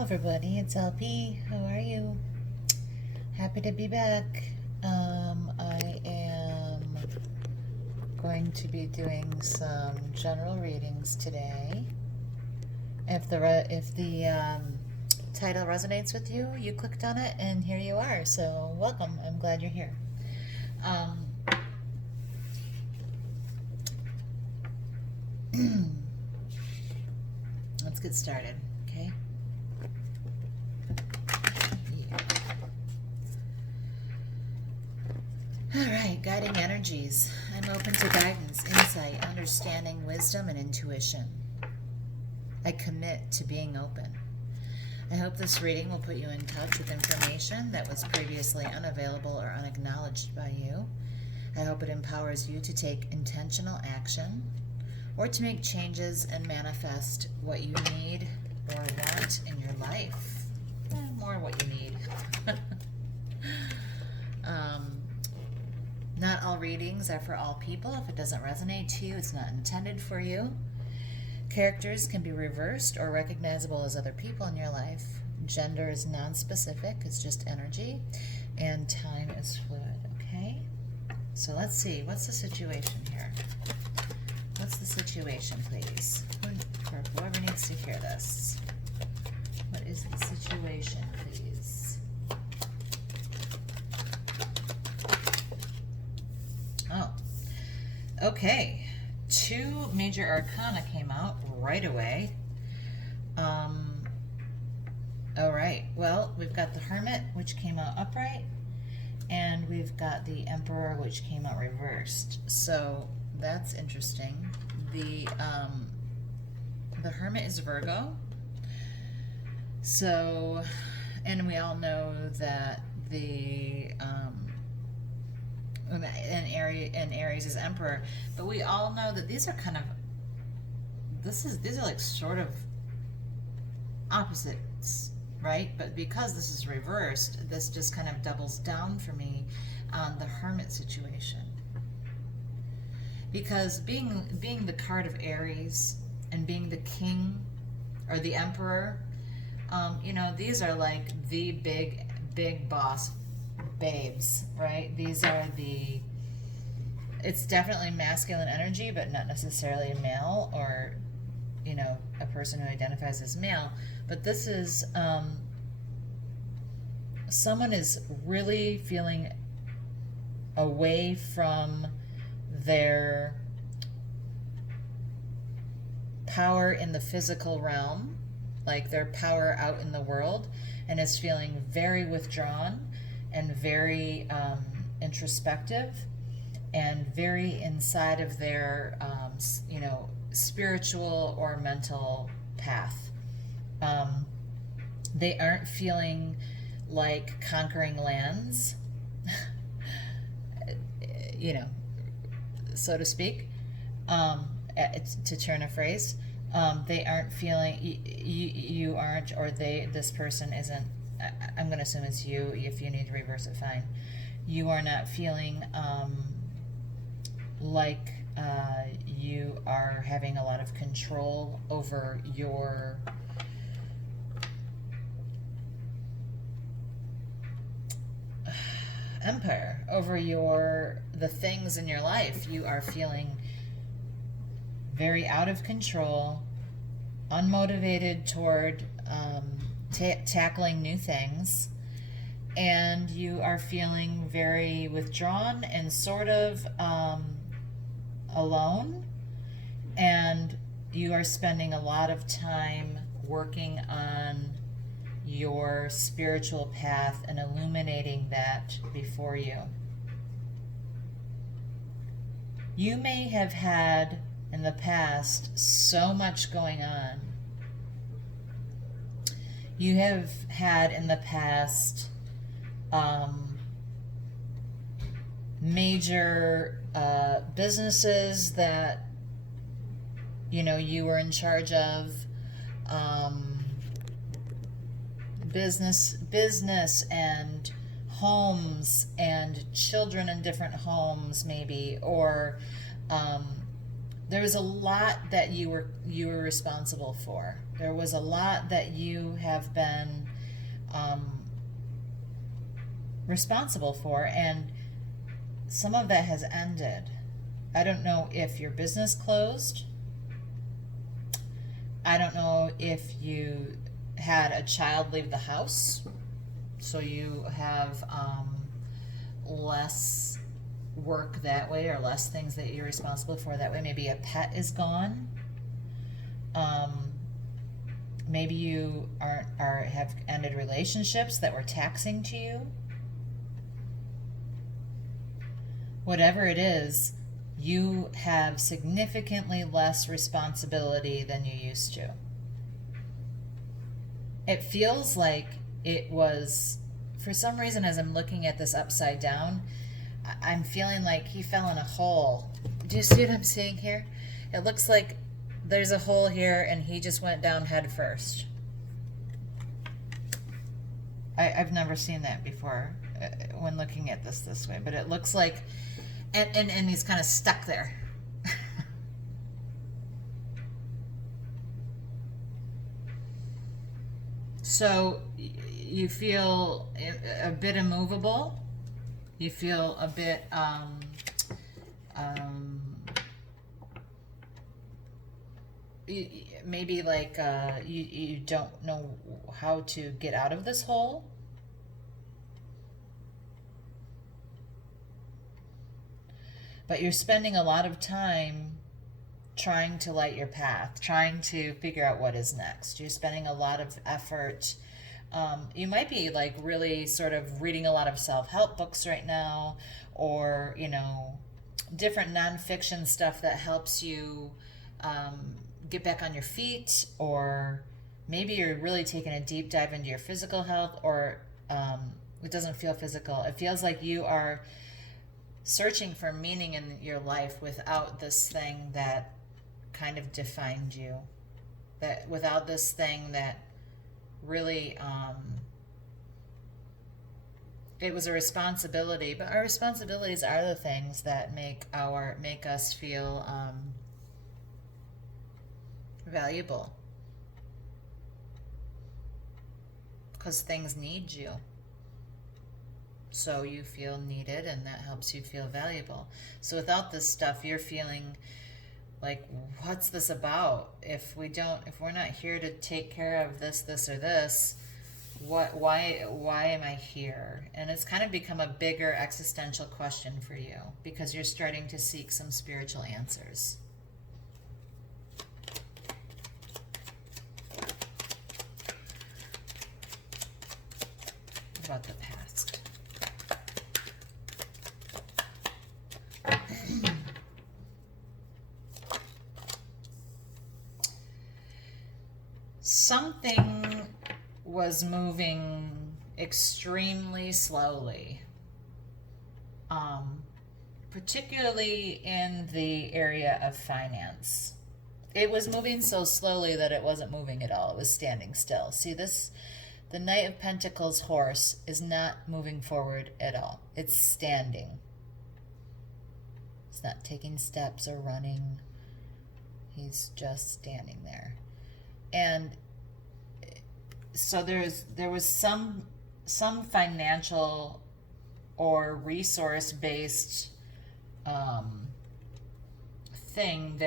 Hello everybody, it's LP. How are you? Happy to be back. I am going to be doing some general readings today. If the title resonates with you, you clicked on it and here you are. So welcome. I'm glad you're here. Let's get started, okay? All right, guiding energies. I'm open to guidance, insight, understanding, wisdom, and intuition. I commit to being open. I hope this reading will put you in touch with information that was previously unavailable or unacknowledged by you. I hope it empowers you to take intentional action or to make changes and manifest what you need or want in your life. More what you need. Not all readings are for all people. If it doesn't resonate to you, it's not intended for you. Characters can be reversed or recognizable as other people in your life. Gender is non-specific, it's just energy. And time is fluid, okay? So let's see, what's the situation here? What's the situation, please? For whoever needs to hear this. What is the situation, please? Oh, okay. Two major arcana came out right away. All right, well, we've got the Hermit, which came out upright, and we've got the Emperor, which came out reversed. So that's interesting. The Hermit is Virgo. So, and we all know that the and Aries is Emperor, but we all know that these are kind of these are like sort of opposites, right? But because this is reversed, this just kind of doubles down for me on the Hermit situation. Because being the card of Aries and being the king or the Emperor, you know, these are like the big boss babes, right? These are it's definitely masculine energy, but not necessarily a male or, you know, a person who identifies as male. But this is, someone is really feeling away from their power in the physical realm, like their power out in the world, and is feeling very withdrawn and very introspective and very inside of their you know, spiritual or mental path. They aren't feeling like conquering lands, you know, so to speak, to turn a phrase. They aren't feeling, you aren't, or this person isn't, I'm going to assume it's you. If you need to reverse it, fine. You are not feeling like you are having a lot of control over your empire, over the things in your life. You are feeling very out of control, unmotivated toward tackling new things, and you are feeling very withdrawn and sort of alone, and you are spending a lot of time working on your spiritual path and illuminating that before you. You may have had in the past so much going on. You have had in the past major businesses that, you know, you were in charge of, business and homes and children in different homes maybe, or there was a lot that you were responsible for. There was a lot that you have been responsible for, and some of that has ended. I don't know if your business closed. I don't know if you had a child leave the house, so you have less work that way, or less things that you're responsible for that way. Maybe a pet is gone. Maybe you have ended relationships that were taxing to you. Whatever it is, you have significantly less responsibility than you used to. It feels like it was, for some reason, as I'm looking at this upside down, I'm feeling like he fell in a hole. Do you see what I'm seeing here? It looks like there's a hole here and he just went down head first. I've never seen that before when looking at this way, but it looks like, and he's kind of stuck there. So you feel a bit immovable. You feel a bit maybe like you don't know how to get out of this hole. But you're spending a lot of time trying to light your path, trying to figure out what is next. You're spending a lot of effort. You might be like really sort of reading a lot of self-help books right now, or, you know, different nonfiction stuff that helps you get back on your feet, or maybe you're really taking a deep dive into your physical health, or it doesn't feel physical. It feels like you are searching for meaning in your life without this thing that kind of defined you, that without this thing that really it was a responsibility. But our responsibilities are the things that make us feel valuable, because things need you. So you feel needed, and that helps you feel valuable. So without this stuff, you're feeling like, what's this about? If we're not here to take care of this, or this, why am I here? And it's kind of become a bigger existential question for you, because you're starting to seek some spiritual answers. What about the past? Something was moving extremely slowly, particularly in the area of finance. It was moving so slowly that it wasn't moving at all. It was standing still. See this? The Knight of Pentacles horse is not moving forward at all. It's standing. It's not taking steps or running. He's just standing there. And so there was some financial or resource-based thing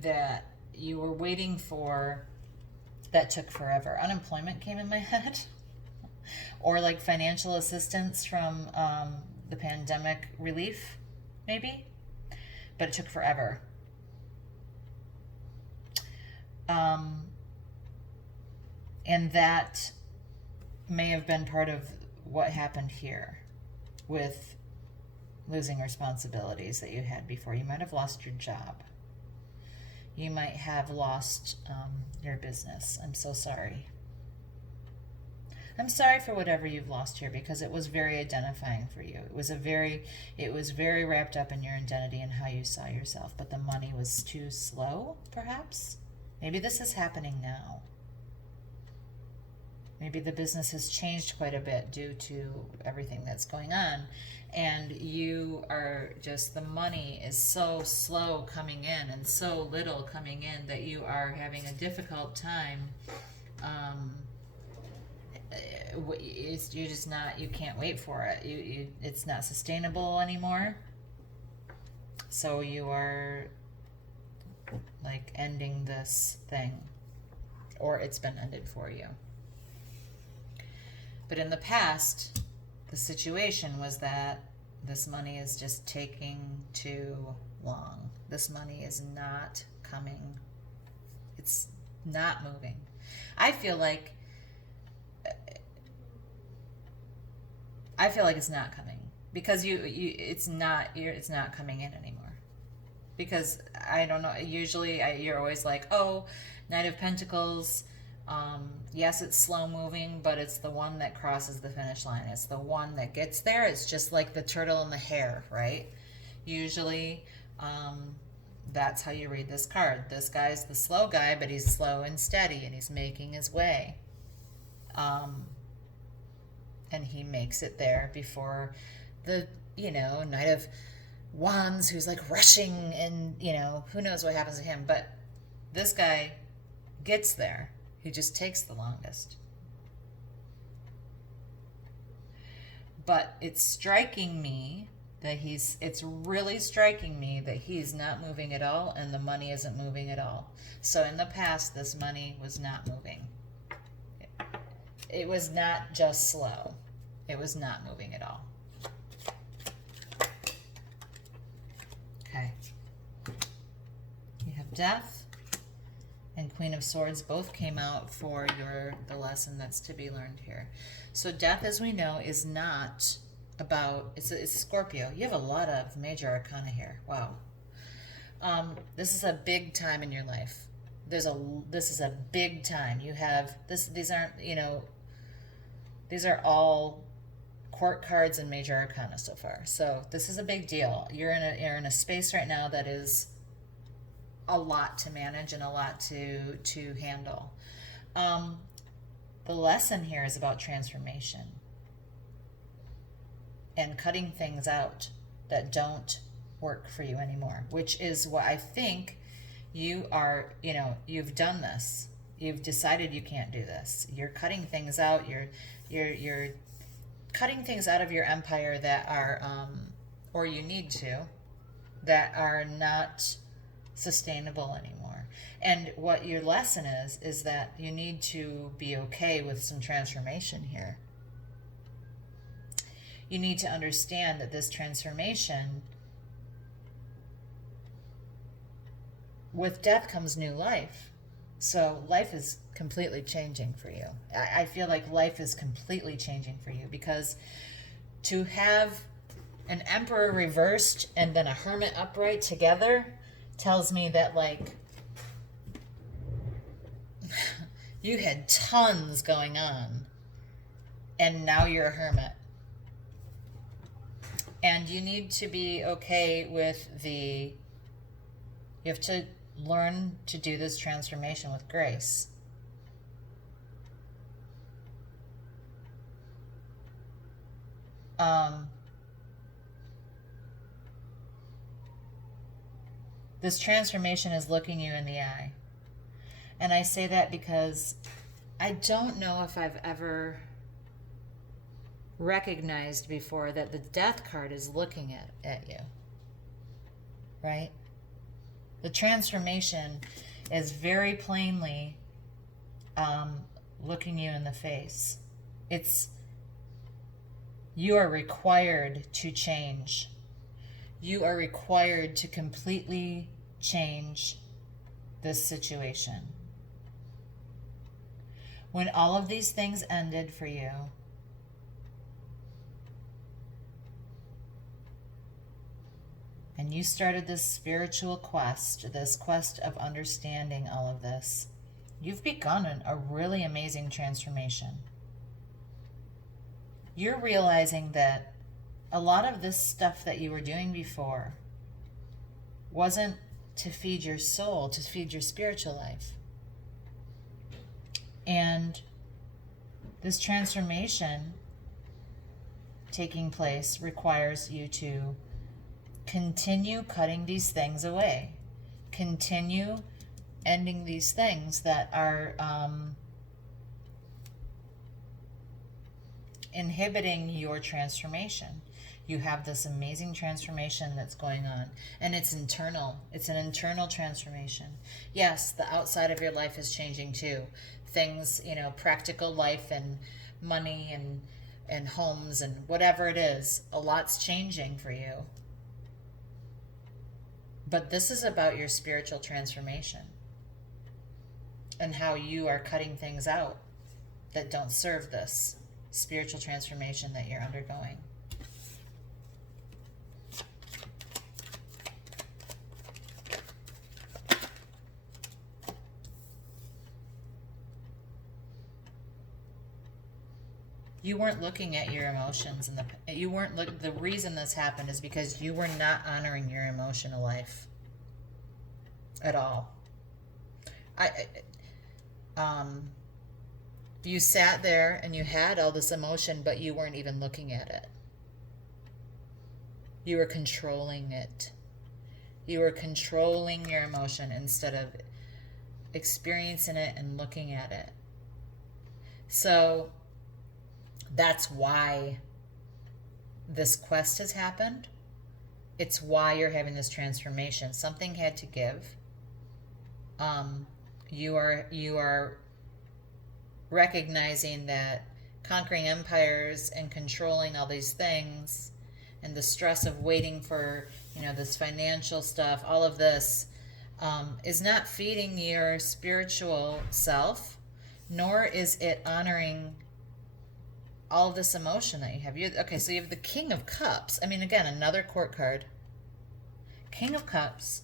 that you were waiting for that took forever. Unemployment came in my head, or like financial assistance from the pandemic relief, maybe, but it took forever. And that may have been part of what happened here with losing responsibilities that you had before. You might have lost your job. You might have lost your business. I'm so sorry. I'm sorry for whatever you've lost here, because it was very identifying for you. It was very wrapped up in your identity and how you saw yourself, but the money was too slow, perhaps? Maybe this is happening now. Maybe the business has changed quite a bit due to everything that's going on. And you are just, the money is so slow coming in and so little coming in that you are having a difficult time. You're just not, you can't wait for it. It's not sustainable anymore. So you are like ending this thing, or it's been ended for you. But in the past, the situation was that this money is just taking too long. This money is not coming. It's not moving. I feel like it's not coming because it's not coming in anymore. Because I don't know, usually you're always like, oh, Knight of Pentacles, yes, it's slow moving, but it's the one that crosses the finish line. It's the one that gets there. It's just like the turtle and the hare, right? Usually, that's how you read this card. This guy's the slow guy, but he's slow and steady, and he's making his way. And he makes it there before the, Knight of Wands, who's like rushing, and, who knows what happens to him. But this guy gets there. He just takes the longest. But it's striking me that it's really striking me that he's not moving at all, and the money isn't moving at all. So in the past, this money was not moving. It was not just slow. It was not moving at all. Okay. You have Death and Queen of Swords both came out for the lesson that's to be learned here. So Death, as we know, is not about, it's Scorpio. You have a lot of major arcana here. Wow. This is a big time in your life. This is a big time. You have this. These aren't, these are all court cards and major arcana so far. So this is a big deal. You're in a space right now that is a lot to manage and a lot to handle. The lesson here is about transformation and cutting things out that don't work for you anymore, which is what I think you are. You've done this. You've decided you can't do this. You're cutting things out. You're cutting things out of your empire that are, or you need to, that are not sustainable anymore. And what your lesson is that you need to be okay with some transformation here. You need to understand that this transformation, with death comes new life. So life is completely changing for you. I feel like life is completely changing for you, because to have an Emperor reversed and then a Hermit upright together tells me that, like, you had tons going on and now you're a Hermit. And you need to be okay with you have to learn to do this transformation with grace. This transformation is looking you in the eye. And I say that because I don't know if I've ever recognized before that the Death card is looking at you. Right? The transformation is very plainly looking you in the face. You are required to change. You are required to completely change this situation. When all of these things ended for you, and you started this spiritual quest, this quest of understanding all of this, you've begun a really amazing transformation. You're realizing that a lot of this stuff that you were doing before wasn't to feed your soul, to feed your spiritual life. And This transformation taking place requires you to continue cutting these things away. Continue ending these things that are inhibiting your transformation. You have this amazing transformation that's going on, and it's internal. It's an internal transformation. Yes, the outside of your life is changing too. Things, you know, practical life and money and homes and whatever it is, a lot's changing for you. But this is about your spiritual transformation and how you are cutting things out that don't serve this spiritual transformation that you're undergoing. You weren't looking at your emotions, and the reason this happened is because you were not honoring your emotional life at all. You sat there and you had all this emotion, but you weren't even looking at it. You were controlling it. You were controlling your emotion instead of experiencing it and looking at it. So that's why this quest has happened. It's why you're having this transformation. Something had to give. You are recognizing that conquering empires and controlling all these things and the stress of waiting for, you know, this financial stuff, all of this is not feeding your spiritual self, nor is it honoring all of this emotion that you have. Okay, so you have the King of Cups. I mean, again, another court card. King of Cups.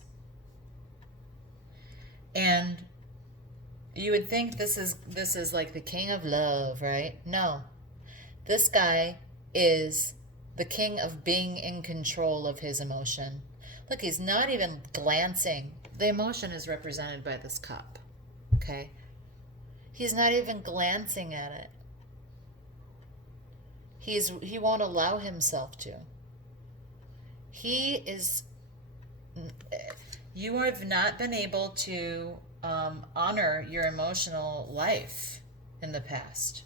And you would think this is like the king of love, right? No. This guy is the king of being in control of his emotion. Look, he's not even glancing. The emotion is represented by this cup, okay? He's not even glancing at it. He won't allow himself to. You have not been able to honor your emotional life in the past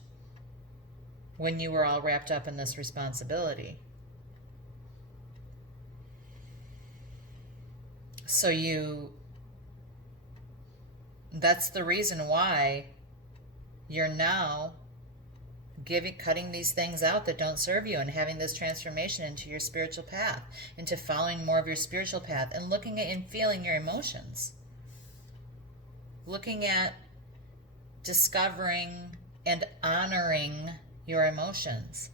when you were all wrapped up in this responsibility. So that's the reason why you're now cutting these things out that don't serve you and having this transformation into your spiritual path, into following more of your spiritual path and looking at and feeling your emotions. Looking at discovering and honoring your emotions.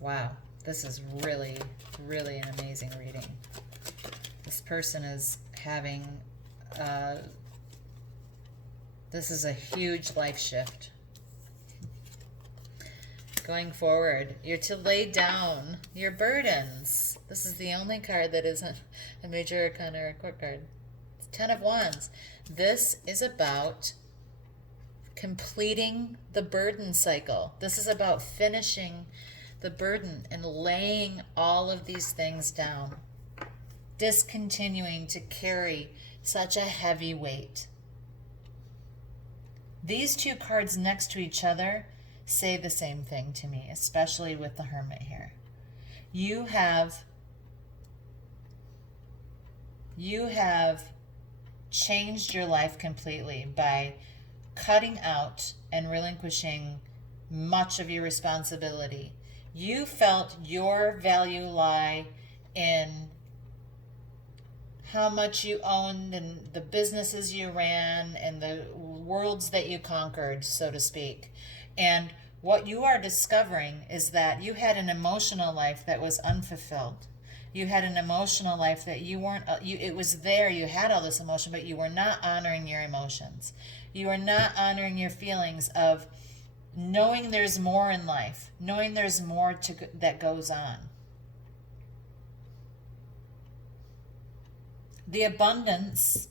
Wow, this is really, really an amazing reading. This person is having, this is a huge life shift. Going forward, you're to lay down your burdens. This is the only card that isn't a major arcana or a court card. It's 10 of Wands. This is about completing the burden cycle. This is about finishing the burden and laying all of these things down. Discontinuing to carry such a heavy weight. These two cards next to each other say the same thing to me, especially with the Hermit here. You have changed your life completely by cutting out and relinquishing much of your responsibility. You felt your value lie in how much you owned and the businesses you ran and the worlds that you conquered, so to speak. And what you are discovering is that you had an emotional life that was unfulfilled. You had an emotional life that you weren't, it was there, you had all this emotion, but you were not honoring your emotions. You are not honoring your feelings of knowing there's more in life, knowing there's more that goes on. The abundance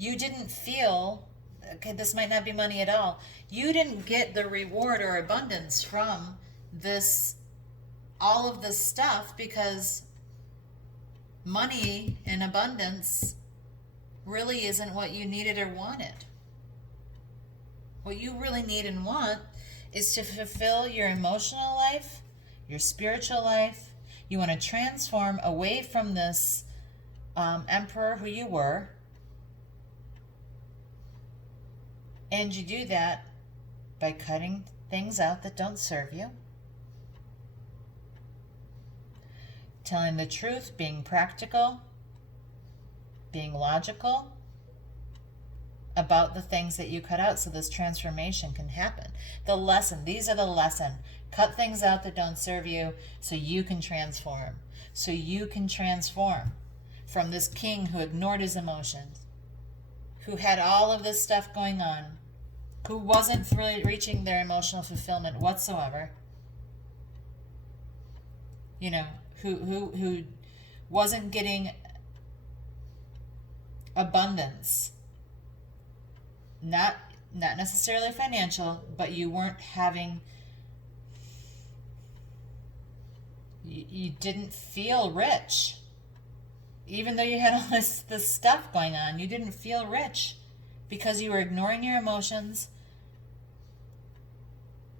You didn't feel, okay, this might not be money at all. You didn't get the reward or abundance from this, all of this stuff, because money and abundance really isn't what you needed or wanted. What you really need and want is to fulfill your emotional life, your spiritual life. You want to transform away from this emperor who you were. And you do that by cutting things out that don't serve you. Telling the truth, being practical, being logical about the things that you cut out so this transformation can happen. The lesson, these are the lesson. Cut things out that don't serve you so you can transform. So you can transform from this king who ignored his emotions, who had all of this stuff going on, who wasn't really reaching their emotional fulfillment whatsoever, you know, who wasn't getting abundance, not necessarily financial, but you weren't having, you didn't feel rich. Even though you had all this stuff going on, you didn't feel rich because you were ignoring your emotions.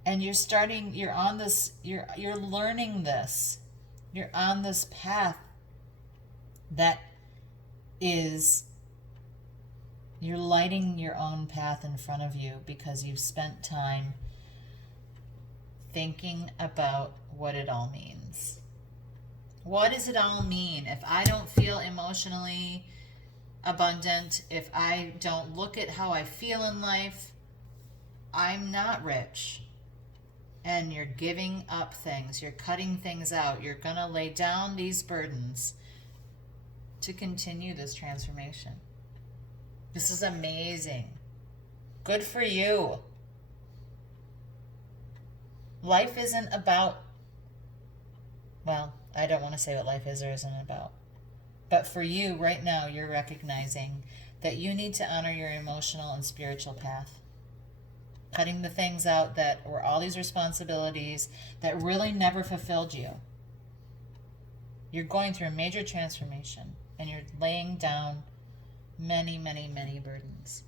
And you're on this, you're learning this. You're on this path that is, you're lighting your own path in front of you because you've spent time thinking about what it all means. What does it all mean if I don't feel emotionally abundant, if I don't look at how I feel in life? I'm not rich. And you're giving up things. You're cutting things out. You're going to lay down these burdens to continue this transformation. This is amazing. Good for you. Life isn't about, well, I don't want to say what life is or isn't about. But for you right now, you're recognizing that you need to honor your emotional and spiritual path. Cutting the things out that were all these responsibilities that really never fulfilled you. You're going through a major transformation and you're laying down many, many, many burdens.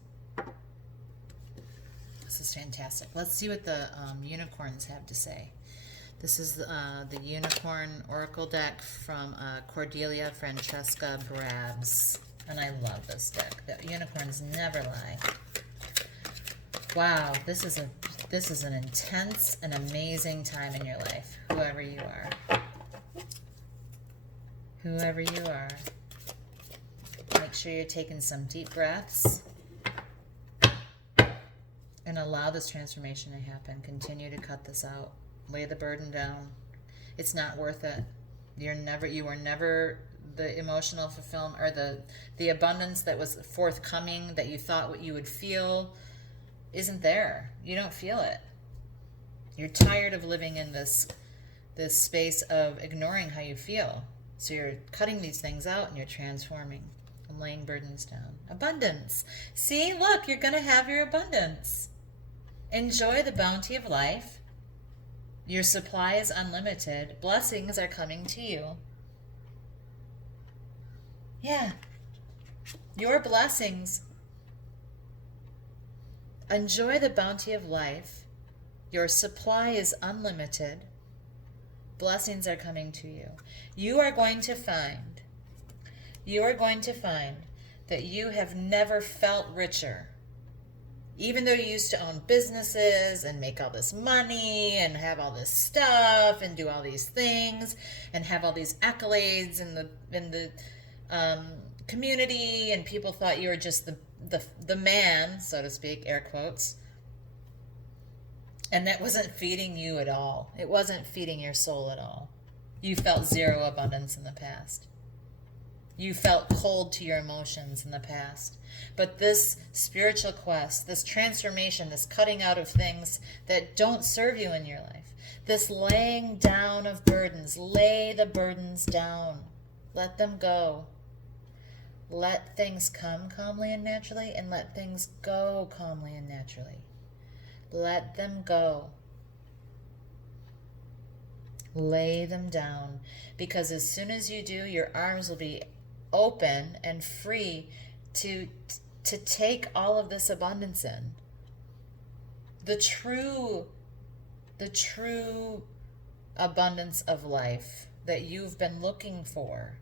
This is fantastic. Let's see what the unicorns have to say. This is the Unicorn Oracle deck from Cordelia Francesca Brabs. And I love this deck. The unicorns never lie. Wow, this is an intense and amazing time in your life, whoever you are. Whoever you are. Make sure you're taking some deep breaths and allow this transformation to happen. Continue to cut this out. Lay the burden down. It's not worth it. You were never the emotional fulfillment or the abundance that was forthcoming that you thought what you would feel isn't there. You don't feel it. You're tired of living in this space of ignoring how you feel. So you're cutting these things out and you're transforming and laying burdens down. Abundance. See, look, you're going to have your abundance. Enjoy the bounty of life. Your supply is unlimited. Blessings are coming to you. Yeah. Your blessings. Enjoy the bounty of life. Your supply is unlimited. Blessings are coming to you. You are going to find that you have never felt richer. Even though you used to own businesses and make all this money and have all this stuff and do all these things and have all these accolades in the community, and people thought you were just the man, so to speak, air quotes. And that wasn't feeding you at all. It wasn't feeding your soul at all. You felt zero abundance in the past. You felt cold to your emotions in the past. But this spiritual quest, this transformation, this cutting out of things that don't serve you in your life, this laying down of burdens, lay the burdens down. Let them go. Let things come calmly and naturally, and let things go calmly and naturally. Let them go. Lay them down, because as soon as you do, your arms will be open and free to take all of this abundance in. The true abundance of life that you've been looking for,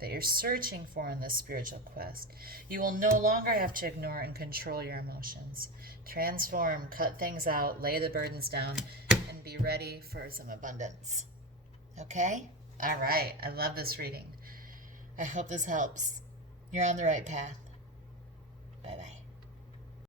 that you're searching for in this spiritual quest. You will no longer have to ignore and control your emotions. Transform, cut things out, lay the burdens down, and be ready for some abundance. Okay? All right. I love this reading. I hope this helps. You're on the right path. Bye-bye.